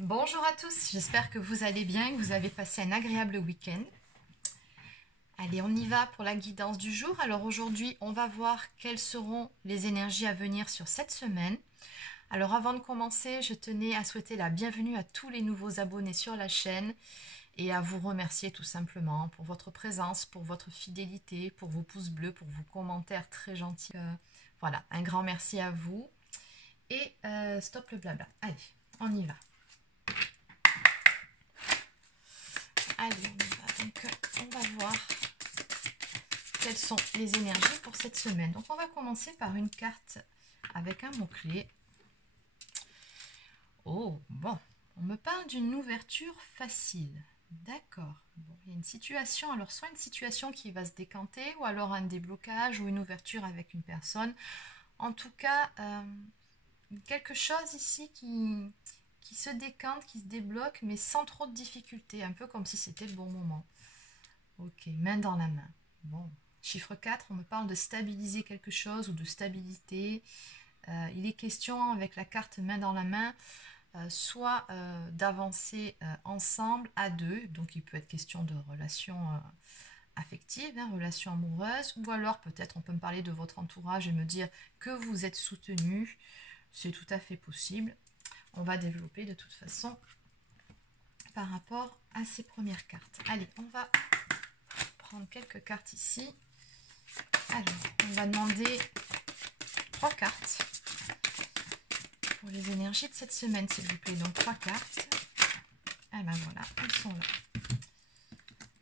Bonjour à tous, j'espère que vous allez bien, que vous avez passé un agréable week-end. Allez, on y va pour la guidance du jour. Alors aujourd'hui, on va voir quelles seront les énergies à venir sur cette semaine. Alors avant de commencer, je tenais à souhaiter la bienvenue à tous les nouveaux abonnés sur la chaîne et à vous remercier tout simplement pour votre présence, pour votre fidélité, pour vos pouces bleus, pour vos commentaires très gentils. Voilà, un grand merci à vous. Et stop le blabla. Allez, on y va. Allez, on y va. Donc, on va voir quelles sont les énergies pour cette semaine. Donc, on va commencer par une carte avec un mot-clé. Oh, bon. On me parle d'une ouverture facile. D'accord. Bon, il y a une situation, alors soit une situation qui va se décanter, ou alors un déblocage, ou une ouverture avec une personne. En tout cas, quelque chose ici qui se décante, qui se débloque, mais sans trop de difficultés, un peu comme si c'était le bon moment. Ok, main dans la main. Bon, chiffre 4, on me parle de stabiliser quelque chose ou de stabilité. Il est question avec la carte main dans la main, soit d'avancer ensemble à deux, donc il peut être question de relations affectives, relations amoureuses, ou alors peut-être on peut me parler de votre entourage et me dire que vous êtes soutenu, c'est tout à fait possible. On va développer de toute façon par rapport à ces premières cartes. Allez, on va prendre quelques cartes ici. Alors, on va demander 3 cartes pour les énergies de cette semaine, s'il vous plaît. Donc 3 cartes. Ah ben voilà, elles sont là.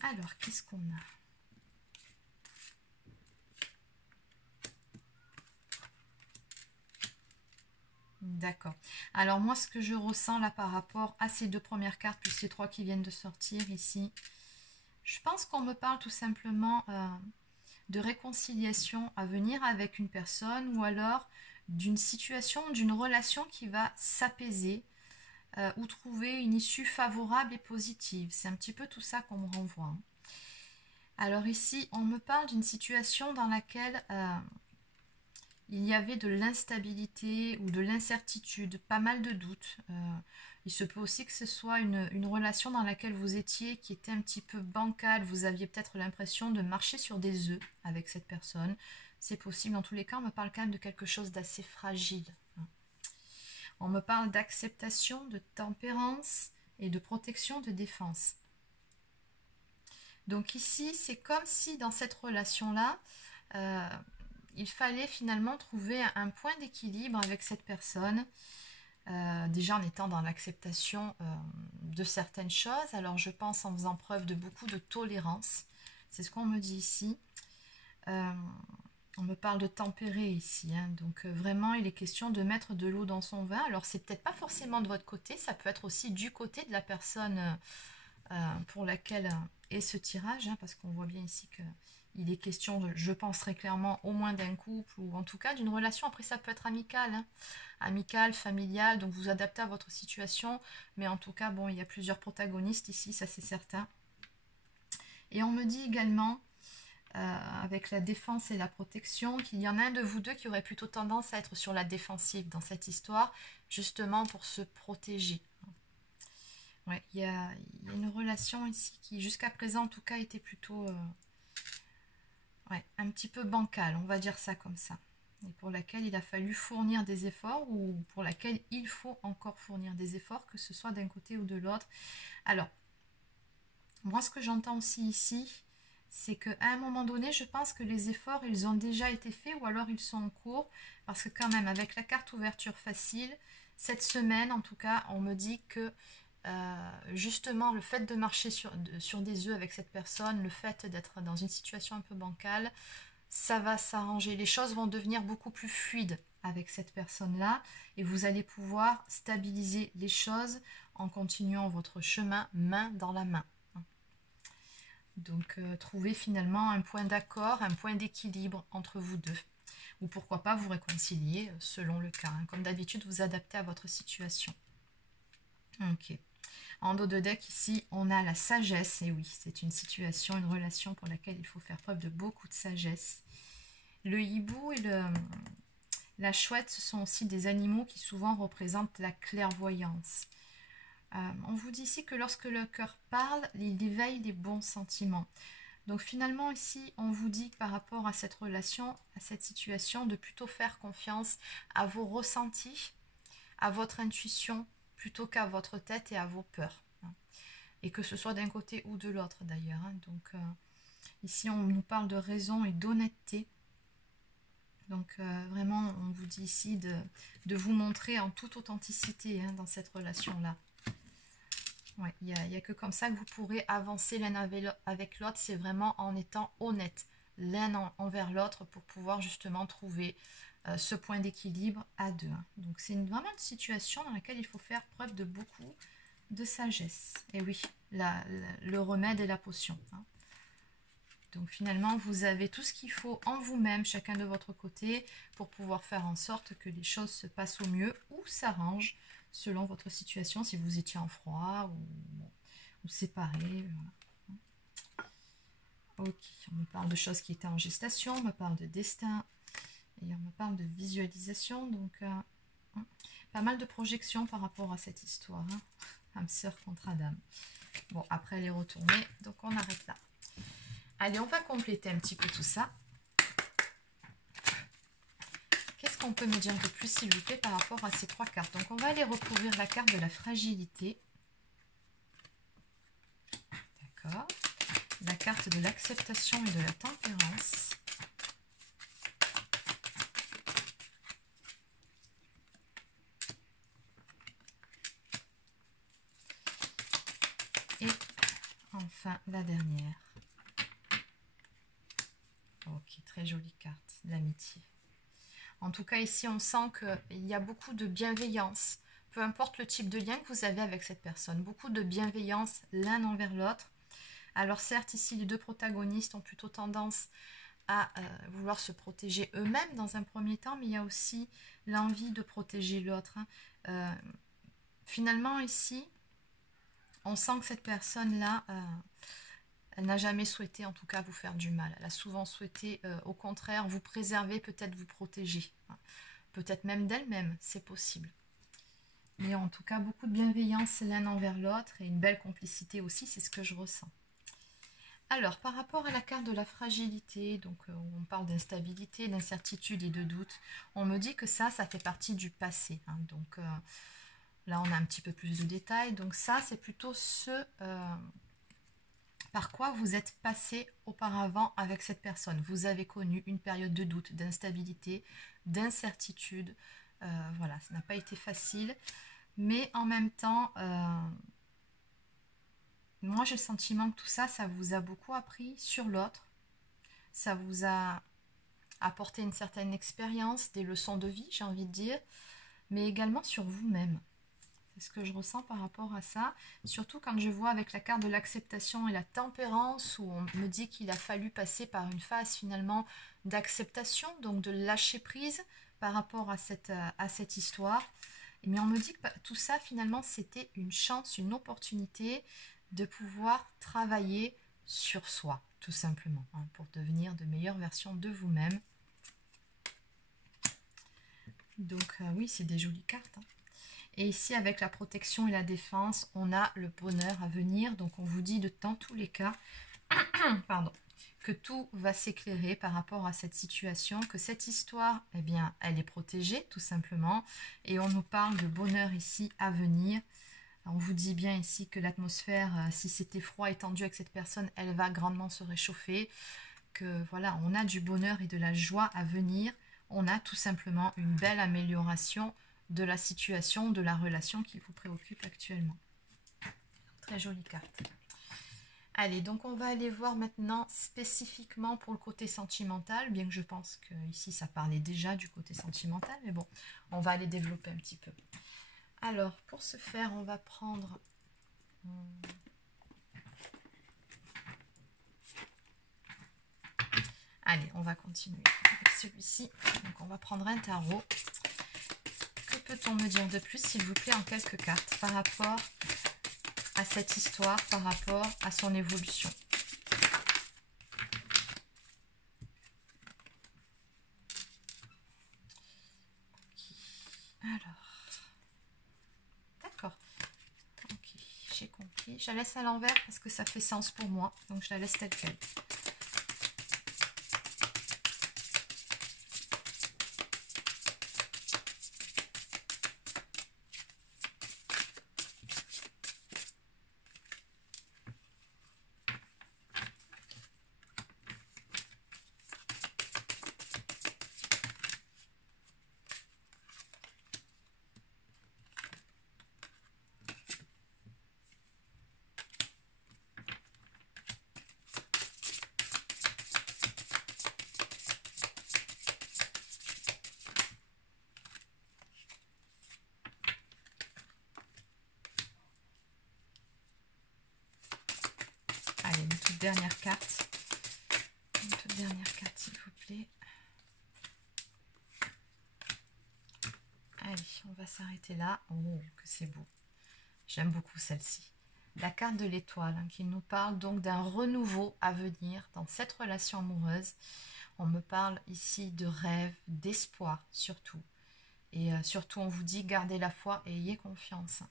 Alors, qu'est-ce qu'on a ? D'accord. Alors moi, ce que je ressens là par rapport à ces 2 premières cartes, plus ces 3 qui viennent de sortir ici, je pense qu'on me parle tout simplement de réconciliation à venir avec une personne, ou alors d'une situation, d'une relation qui va s'apaiser ou trouver une issue favorable et positive. C'est un petit peu tout ça qu'on me renvoie. Alors ici, on me parle d'une situation dans laquelle il y avait de l'instabilité ou de l'incertitude, pas mal de doutes. Il se peut aussi que ce soit une relation dans laquelle vous étiez qui était un petit peu bancale. Vous aviez peut-être l'impression de marcher sur des œufs avec cette personne. C'est possible. Dans tous les cas, on me parle quand même de quelque chose d'assez fragile. On me parle d'acceptation, de tempérance et de protection, de défense. Donc ici, c'est comme si dans cette relation-là, il fallait finalement trouver un point d'équilibre avec cette personne, déjà en étant dans l'acceptation de certaines choses. Alors je pense en faisant preuve de beaucoup de tolérance, c'est ce qu'on me dit ici. On me parle de tempérer ici, donc vraiment il est question de mettre de l'eau dans son vin. Alors c'est peut-être pas forcément de votre côté, ça peut être aussi du côté de la personne pour laquelle est ce tirage, parce qu'on voit bien ici que il est question, je pense très clairement, au moins d'un couple, ou en tout cas d'une relation. Après, ça peut être amical, amical, familial, donc vous adaptez à votre situation. Mais en tout cas, bon, il y a plusieurs protagonistes ici, ça c'est certain. Et on me dit également, avec la défense et la protection, qu'il y en a un de vous deux qui aurait plutôt tendance à être sur la défensive dans cette histoire, justement pour se protéger. Ouais, il y a une relation ici qui, jusqu'à présent, en tout cas, était plutôt... un petit peu bancale, on va dire ça comme ça, et pour laquelle il a fallu fournir des efforts, ou pour laquelle il faut encore fournir des efforts, que ce soit d'un côté ou de l'autre. Alors, moi ce que j'entends aussi ici, c'est qu'à un moment donné, je pense que les efforts, ils ont déjà été faits, ou alors ils sont en cours, parce que quand même, avec la carte ouverture facile, cette semaine, en tout cas, on me dit que justement le fait de marcher sur des œufs avec cette personne, le fait d'être dans une situation un peu bancale, ça va s'arranger, les choses vont devenir beaucoup plus fluides avec cette personne là, et vous allez pouvoir stabiliser les choses en continuant votre chemin main dans la main. Donc trouver finalement un point d'accord, un point d'équilibre entre vous deux, ou pourquoi pas vous réconcilier selon le cas, comme d'habitude vous adaptez à votre situation. Ok. En dos de deck, ici, on a la sagesse. Et oui, c'est une situation, une relation pour laquelle il faut faire preuve de beaucoup de sagesse. Le hibou et la chouette, ce sont aussi des animaux qui souvent représentent la clairvoyance. On vous dit ici que lorsque le cœur parle, il éveille les bons sentiments. Donc finalement ici, on vous dit par rapport à cette relation, à cette situation, de plutôt faire confiance à vos ressentis, à votre intuition, plutôt qu'à votre tête et à vos peurs. Et que ce soit d'un côté ou de l'autre d'ailleurs. Donc ici, on nous parle de raison et d'honnêteté. Donc vraiment, on vous dit ici de vous montrer en toute authenticité dans cette relation-là. Ouais, il n'y a que comme ça que vous pourrez avancer l'un avec l'autre, c'est vraiment en étant honnête l'un envers l'autre pour pouvoir justement trouver ce point d'équilibre à deux. Donc c'est vraiment une situation dans laquelle il faut faire preuve de beaucoup de sagesse. Et oui, le remède est la potion. Donc finalement, vous avez tout ce qu'il faut en vous-même, chacun de votre côté, pour pouvoir faire en sorte que les choses se passent au mieux ou s'arrangent selon votre situation, si vous étiez en froid ou séparés. Voilà. Ok, on me parle de choses qui étaient en gestation, on me parle de destin et on me parle de visualisation. Donc, pas mal de projections par rapport à cette histoire. Âme sœur contre Adam. Bon, après elle est retournée, donc on arrête là. Allez, on va compléter un petit peu tout ça. Qu'est-ce qu'on peut me dire de plus, s'il vous plaît, par rapport à ces trois cartes? Donc, on va aller recouvrir la carte de la fragilité. D'accord. La carte de l'acceptation et de la tempérance. Et enfin, la dernière. Ok, très jolie carte, l'amitié. En tout cas, ici, on sent qu'il y a beaucoup de bienveillance. Peu importe le type de lien que vous avez avec cette personne. Beaucoup de bienveillance l'un envers l'autre. Alors certes, ici, les deux protagonistes ont plutôt tendance à vouloir se protéger eux-mêmes dans un premier temps, mais il y a aussi l'envie de protéger l'autre. Finalement, ici, on sent que cette personne-là, elle n'a jamais souhaité, en tout cas, vous faire du mal. Elle a souvent souhaité, au contraire, vous préserver, peut-être vous protéger. Peut-être même d'elle-même, c'est possible. Mais en tout cas, beaucoup de bienveillance l'un envers l'autre et une belle complicité aussi, c'est ce que je ressens. Alors, par rapport à la carte de la fragilité, donc on parle d'instabilité, d'incertitude et de doute, on me dit que ça fait partie du passé. Donc là, on a un petit peu plus de détails. Donc ça, c'est plutôt ce par quoi vous êtes passé auparavant avec cette personne. Vous avez connu une période de doute, d'instabilité, d'incertitude. Voilà, ça n'a pas été facile. Mais en même temps, moi j'ai le sentiment que tout ça, ça vous a beaucoup appris sur l'autre. Ça vous a apporté une certaine expérience, des leçons de vie, j'ai envie de dire, mais également sur vous-même. C'est ce que je ressens par rapport à ça. Surtout quand je vois avec la carte de l'acceptation et la tempérance, où on me dit qu'il a fallu passer par une phase finalement d'acceptation, donc de lâcher prise par rapport à cette histoire. Mais on me dit que tout ça finalement c'était une chance, une opportunité de pouvoir travailler sur soi, tout simplement, pour devenir de meilleures versions de vous-même. Donc oui, c'est des jolies cartes. Et ici, avec la protection et la défense, on a le bonheur à venir. Donc on vous dit dans tous les cas pardon, que tout va s'éclairer par rapport à cette situation, que cette histoire, eh bien, elle est protégée tout simplement. Et on nous parle de bonheur ici à venir. On vous dit bien ici que l'atmosphère, si c'était froid et tendu avec cette personne, elle va grandement se réchauffer. Que voilà, on a du bonheur et de la joie à venir. On a tout simplement une belle amélioration de la situation, de la relation qui vous préoccupe actuellement. Très jolie carte. Allez, donc on va aller voir maintenant spécifiquement pour le côté sentimental, bien que je pense que ici ça parlait déjà du côté sentimental, mais bon, on va aller développer un petit peu. Alors, pour ce faire, on va prendre... Allez, on va continuer avec celui-ci. Donc on va prendre un tarot. Que peut-on me dire de plus, s'il vous plaît, en quelques cartes, par rapport à cette histoire, par rapport à son évolution? Alors, d'accord. Ok, écrit. Je la laisse à l'envers parce que ça fait sens pour moi. Donc je la laisse telle quelle. Allez, une toute dernière carte. Une toute dernière carte, s'il vous plaît. Allez, on va s'arrêter là. Oh, que c'est beau. J'aime beaucoup celle-ci. La carte de l'étoile, hein, qui nous parle donc d'un renouveau à venir dans cette relation amoureuse. On me parle ici de rêve, d'espoir surtout. Et surtout, on vous dit, gardez la foi et ayez confiance.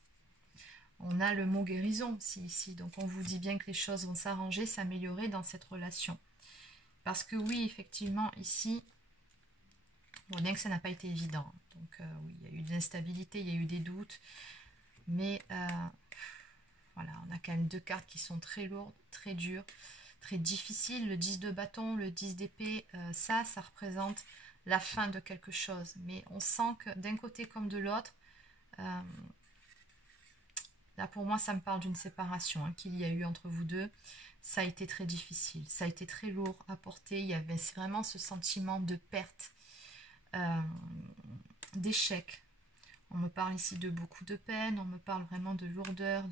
On a le mot guérison aussi ici. Donc, on vous dit bien que les choses vont s'arranger, s'améliorer dans cette relation. Parce que oui, effectivement, ici, bon, bien que ça n'a pas été évident. Donc, oui, il y a eu de l'instabilité, il y a eu des doutes. Mais, voilà, on a quand même deux cartes qui sont très lourdes, très dures, très difficiles. Le 10 de bâton, le 10 d'épée, ça représente la fin de quelque chose. Mais on sent que d'un côté comme de l'autre, là pour moi ça me parle d'une séparation hein, qu'il y a eu entre vous deux. Ça a été très difficile, ça a été très lourd à porter. Il y avait vraiment ce sentiment de perte, d'échec. On me parle ici de beaucoup de peine, on me parle vraiment de lourdeur,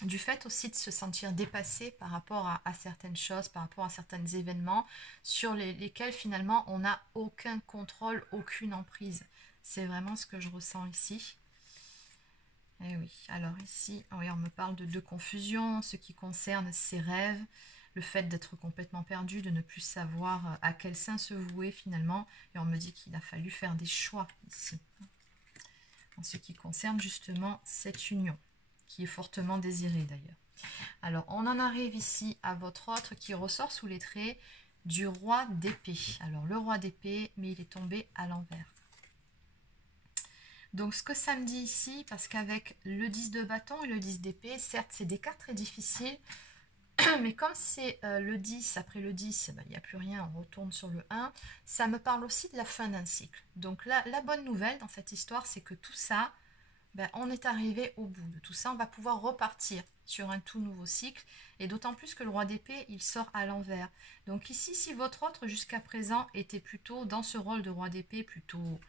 du fait aussi de se sentir dépassé par rapport à certaines choses, par rapport à certains événements sur lesquels finalement on n'a aucun contrôle, aucune emprise. C'est vraiment ce que je ressens ici. Et oui, alors ici, oui, on me parle de confusion, ce qui concerne ses rêves, le fait d'être complètement perdu, de ne plus savoir à quel sein se vouer finalement. Et on me dit qu'il a fallu faire des choix ici, en ce qui concerne justement cette union, qui est fortement désirée d'ailleurs. Alors, on en arrive ici à votre autre qui ressort sous les traits du roi d'épée. Alors, le roi d'épée, mais il est tombé à l'envers. Donc, ce que ça me dit ici, parce qu'avec le 10 de bâton et le 10 d'épée, certes, c'est des cartes très difficiles, mais comme c'est le 10, après le 10, ben, il n'y a plus rien, on retourne sur le 1, ça me parle aussi de la fin d'un cycle. Donc, la bonne nouvelle dans cette histoire, c'est que tout ça, ben, on est arrivé au bout de tout ça, on va pouvoir repartir sur un tout nouveau cycle, et d'autant plus que le roi d'épée, il sort à l'envers. Donc ici, si votre autre jusqu'à présent était plutôt dans ce rôle de roi d'épée, plutôt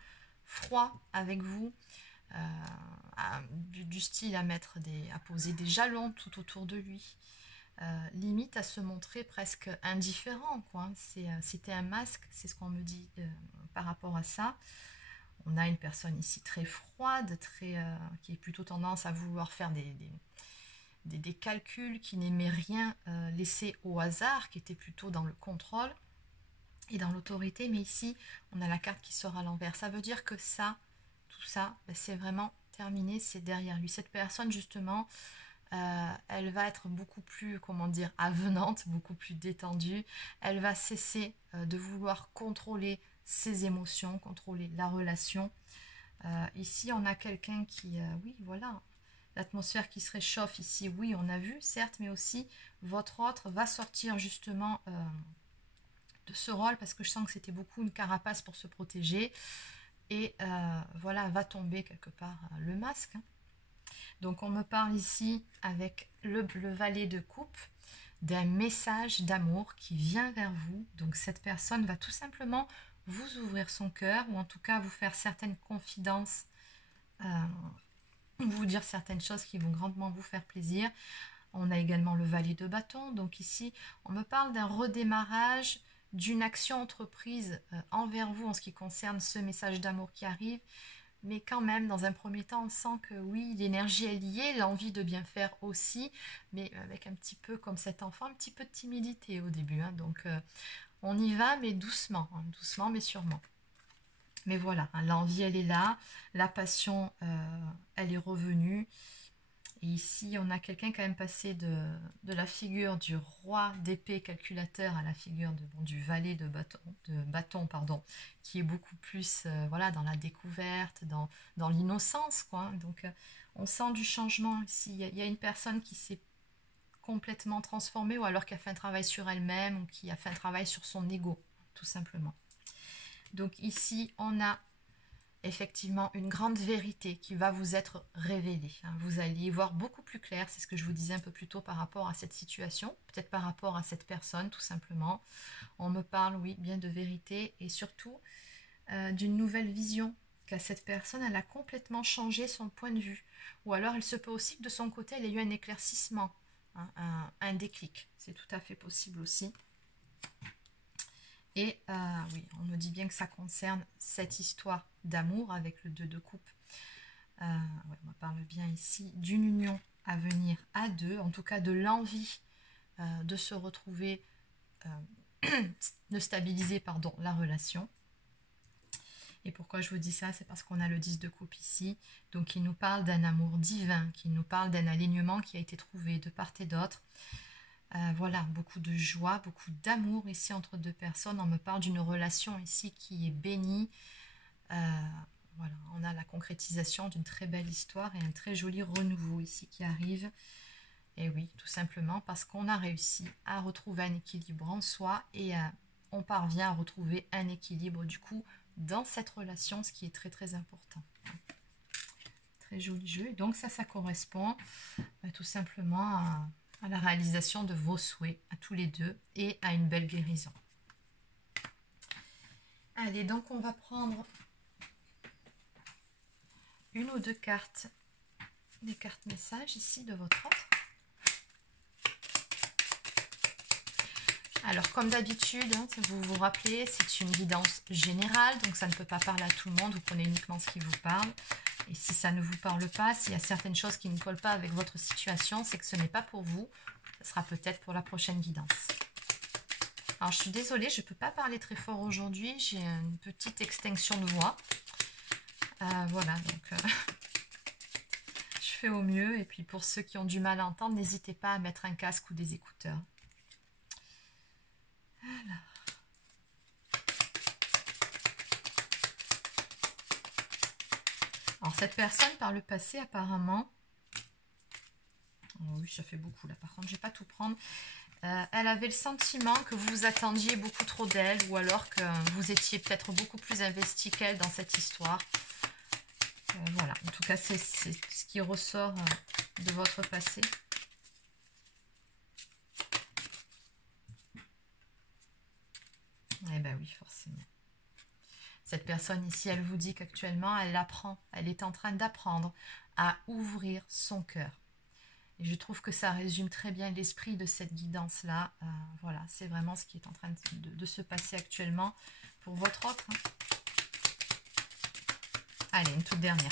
froid avec vous, du style à poser des jalons tout autour de lui, limite à se montrer presque indifférent, quoi. C'était un masque, c'est ce qu'on me dit par rapport à ça. On a une personne ici très froide, qui est plutôt tendance à vouloir faire des calculs, qui n'aimait rien laisser au hasard, qui était plutôt dans le contrôle et dans l'autorité. Mais ici, on a la carte qui sort à l'envers. Ça veut dire que ça, tout ça, ben, c'est vraiment terminé, c'est derrière lui. Cette personne, justement, elle va être beaucoup plus, comment dire, avenante, beaucoup plus détendue. Elle va cesser de vouloir contrôler ses émotions, contrôler la relation. Ici, on a quelqu'un qui, oui, voilà, l'atmosphère qui se réchauffe ici, oui, on a vu, certes, mais aussi votre autre va sortir justement de ce rôle, parce que je sens que c'était beaucoup une carapace pour se protéger, et voilà, va tomber quelque part le masque. Donc, on me parle ici, avec le valet de coupe, d'un message d'amour qui vient vers vous. Donc, cette personne va tout simplement vous ouvrir son cœur, ou en tout cas vous faire certaines confidences, vous dire certaines choses qui vont grandement vous faire plaisir. On a également le valet de bâton. Donc ici, on me parle d'un redémarrage, d'une action entreprise envers vous en ce qui concerne ce message d'amour qui arrive. Mais quand même, dans un premier temps, on sent que oui, l'énergie est liée, l'envie de bien faire aussi, mais avec un petit peu, comme cet enfant, un petit peu de timidité au début. Hein. Donc, on y va, mais doucement, hein, doucement, mais sûrement. Mais voilà, hein, l'envie, elle est là, la passion, elle est revenue. Et ici, on a quelqu'un quand même passé de la figure du roi d'épée calculateur à la figure du valet de bâton, pardon, qui est beaucoup plus voilà, dans la découverte, dans l'innocence, quoi. Donc, on sent du changement ici. Il y a une personne qui s'est complètement transformée, ou alors qui a fait un travail sur elle-même, ou qui a fait un travail sur son ego, tout simplement. Donc ici, on a effectivement une grande vérité qui va vous être révélée. Vous allez y voir beaucoup plus clair, c'est ce que je vous disais un peu plus tôt par rapport à cette situation, peut-être par rapport à cette personne tout simplement. On me parle, oui, bien de vérité et surtout d'une nouvelle vision, qu'à cette personne, elle a complètement changé son point de vue. Ou alors il se peut aussi que de son côté, il y ait eu un éclaircissement, un déclic. C'est tout à fait possible aussi. Et oui, on me dit bien que ça concerne cette histoire d'amour avec le 2 de coupe. Ouais, on parle bien ici d'une union à venir à deux, en tout cas de l'envie de se retrouver, de stabiliser pardon, la relation. Et pourquoi je vous dis ça? C'est parce qu'on a le 10 de coupe ici, donc il nous parle d'un amour divin, qui nous parle d'un alignement qui a été trouvé de part et d'autre. Voilà, beaucoup de joie, beaucoup d'amour ici entre deux personnes. On me parle d'une relation ici qui est bénie. Voilà, on a la concrétisation d'une très belle histoire et un très joli renouveau ici qui arrive. Et oui, tout simplement parce qu'on a réussi à retrouver un équilibre en soi et on parvient à retrouver un équilibre du coup dans cette relation, ce qui est très très important. Très joli jeu. Et donc ça correspond tout simplement à la réalisation de vos souhaits à tous les deux et à une belle guérison. Allez, donc on va prendre une ou deux cartes, des cartes messages ici de votre autre. Alors comme d'habitude, vous vous rappelez, c'est une guidance générale, donc ça ne peut pas parler à tout le monde, vous prenez uniquement ce qui vous parle. Et si ça ne vous parle pas, s'il y a certaines choses qui ne collent pas avec votre situation, c'est que ce n'est pas pour vous. Ce sera peut-être pour la prochaine guidance. Alors, je suis désolée, je ne peux pas parler très fort aujourd'hui. J'ai une petite extinction de voix. Voilà, donc je fais au mieux. Et puis, pour ceux qui ont du mal à entendre, n'hésitez pas à mettre un casque ou des écouteurs. Alors. Alors, cette personne, par le passé, apparemment... Oh oui, ça fait beaucoup, là. Par contre, je ne vais pas tout prendre. Elle avait le sentiment que vous vous attendiez beaucoup trop d'elle, ou alors que vous étiez peut-être beaucoup plus investi qu'elle dans cette histoire. Voilà, en tout cas, c'est ce qui ressort de votre passé. Eh bien oui, forcément. Cette personne ici, elle vous dit qu'actuellement, elle apprend, elle est en train d'apprendre à ouvrir son cœur. Et je trouve que ça résume très bien l'esprit de cette guidance-là. Voilà, c'est vraiment ce qui est en train de se passer actuellement pour votre autre. Allez, une toute dernière.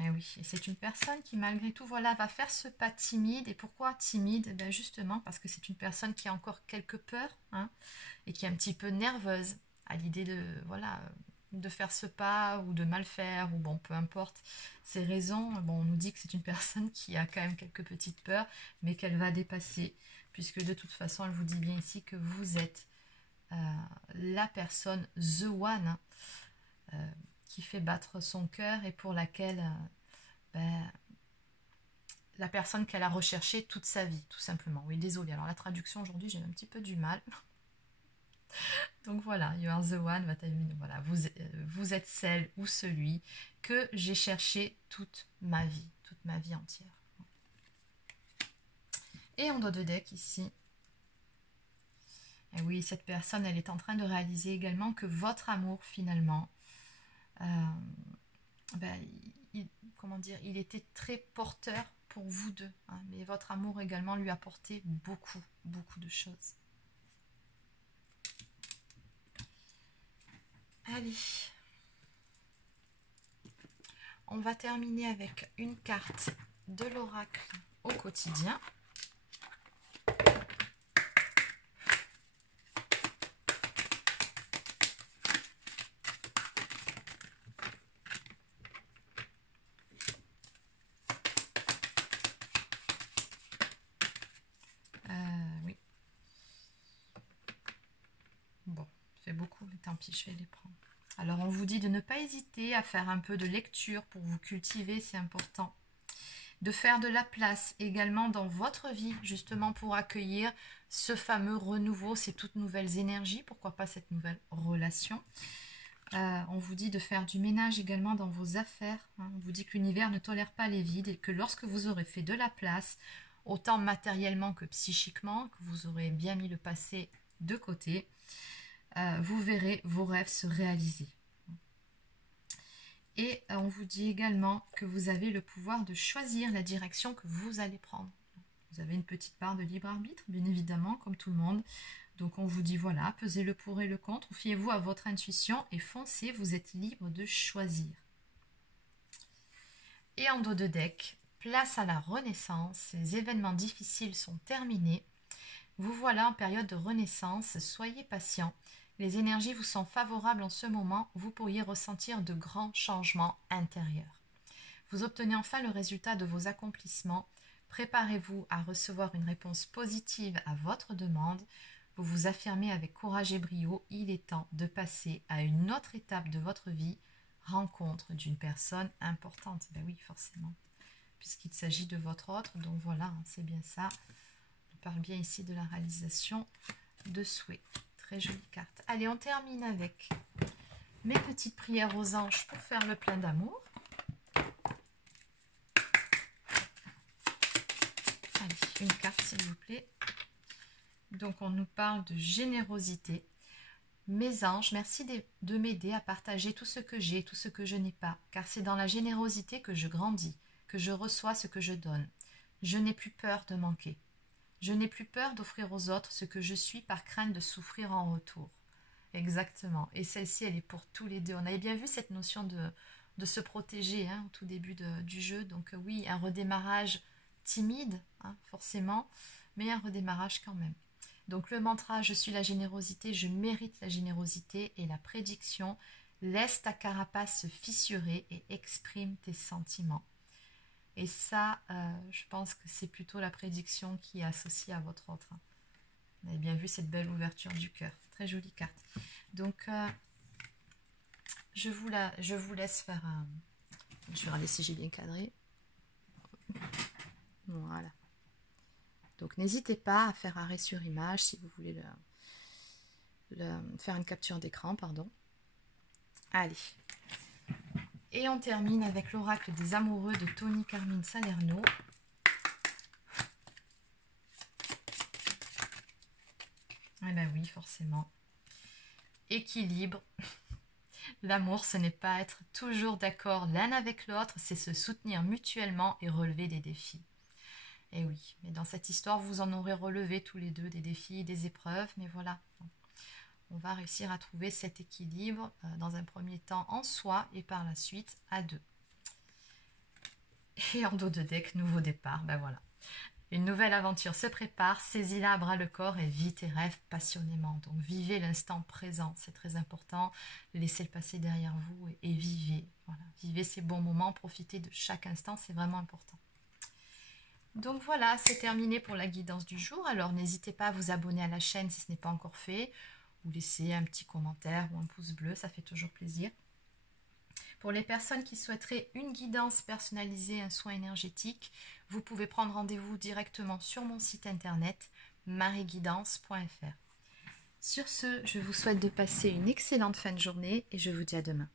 Eh oui, et c'est une personne qui malgré tout, voilà, va faire ce pas timide. Et pourquoi timide? Ben justement parce que c'est une personne qui a encore quelques peurs, hein, et qui est un petit peu nerveuse à l'idée de, voilà, de faire ce pas ou de mal faire, ou bon, peu importe ses raisons. Bon, on nous dit que c'est une personne qui a quand même quelques petites peurs, mais qu'elle va dépasser, puisque de toute façon, elle vous dit bien ici que vous êtes la personne, the one, qui fait battre son cœur et pour laquelle la personne qu'elle a recherchée toute sa vie, tout simplement. Oui, désolée. Alors la traduction aujourd'hui, j'ai un petit peu du mal. Donc voilà, you are the one, voilà, vous êtes celle ou celui que j'ai cherché toute ma vie entière. Et en dos de deck ici, et oui, cette personne, elle est en train de réaliser également que votre amour finalement, comment dire, il était très porteur pour vous deux, hein, mais votre amour également lui a apporté beaucoup de choses. Allez, on va terminer avec une carte de l'oracle au quotidien. fait beaucoup, mais tant pis, je vais les prendre. Alors, on vous dit de ne pas hésiter à faire un peu de lecture pour vous cultiver, c'est important. De faire de la place également dans votre vie, justement pour accueillir ce fameux renouveau, ces toutes nouvelles énergies, pourquoi pas cette nouvelle relation. On vous dit de faire du ménage également dans vos affaires. Hein. On vous dit que l'univers ne tolère pas les vides et que lorsque vous aurez fait de la place, autant matériellement que psychiquement, que vous aurez bien mis le passé de côté, vous verrez vos rêves se réaliser. Et on vous dit également que vous avez le pouvoir de choisir la direction que vous allez prendre. Vous avez une petite part de libre arbitre, bien évidemment, comme tout le monde. Donc on vous dit, voilà, pesez le pour et le contre, fiez-vous à votre intuition et foncez, vous êtes libre de choisir. Et en dos de deck, place à la renaissance, ces événements difficiles sont terminés. Vous voilà en période de renaissance, soyez patient. Les énergies vous sont favorables en ce moment, vous pourriez ressentir de grands changements intérieurs. Vous obtenez enfin le résultat de vos accomplissements. Préparez-vous à recevoir une réponse positive à votre demande. Vous vous affirmez avec courage et brio, il est temps de passer à une autre étape de votre vie, rencontre d'une personne importante. Ben oui, forcément, puisqu'il s'agit de votre autre, donc voilà, c'est bien ça. On parle bien ici de la réalisation de souhaits. Très jolie carte. Allez, on termine avec mes petites prières aux anges pour faire le plein d'amour. Allez, une carte s'il vous plaît. Donc, on nous parle de générosité. Mes anges, merci de m'aider à partager tout ce que j'ai, tout ce que je n'ai pas, car c'est dans la générosité que je grandis, que je reçois ce que je donne. Je n'ai plus peur de manquer. Je n'ai plus peur d'offrir aux autres ce que je suis par crainte de souffrir en retour. Exactement. Et celle-ci, elle est pour tous les deux. On avait bien vu cette notion de se protéger hein, au tout début du jeu. Donc oui, un redémarrage timide, hein, forcément, mais un redémarrage quand même. Donc le mantra « Je suis la générosité, je mérite la générosité » et la prédiction « Laisse ta carapace se fissurer et exprime tes sentiments ». Et ça, je pense que c'est plutôt la prédiction qui est associée à votre autre. Vous avez bien vu cette belle ouverture du cœur. Très jolie carte. Donc, je vous laisse faire un... Je vais regarder si j'ai bien cadré. Voilà. Donc, n'hésitez pas à faire arrêt sur image si vous voulez faire une capture d'écran, pardon. Allez. Et on termine avec l'oracle des amoureux de Tony Carmine Salerno. Ah ben oui, forcément. Équilibre. L'amour, ce n'est pas être toujours d'accord l'un avec l'autre, c'est se soutenir mutuellement et relever des défis. Et oui, mais dans cette histoire, vous en aurez relevé tous les deux des défis, des épreuves, mais voilà. On va réussir à trouver cet équilibre dans un premier temps en soi et par la suite à deux. Et en dos de deck, nouveau départ, ben voilà. Une nouvelle aventure se prépare, saisis-la à bras le corps et vis tes rêves passionnément. Donc vivez l'instant présent, c'est très important. Laissez le passé derrière vous et vivez. Voilà. Vivez ces bons moments, profitez de chaque instant, c'est vraiment important. Donc voilà, c'est terminé pour la guidance du jour. Alors n'hésitez pas à vous abonner à la chaîne si ce n'est pas encore fait. Ou laisser un petit commentaire ou un pouce bleu, ça fait toujours plaisir. Pour les personnes qui souhaiteraient une guidance personnalisée, un soin énergétique, vous pouvez prendre rendez-vous directement sur mon site internet marieguidance.fr. Sur ce, je vous souhaite de passer une excellente fin de journée et je vous dis à demain.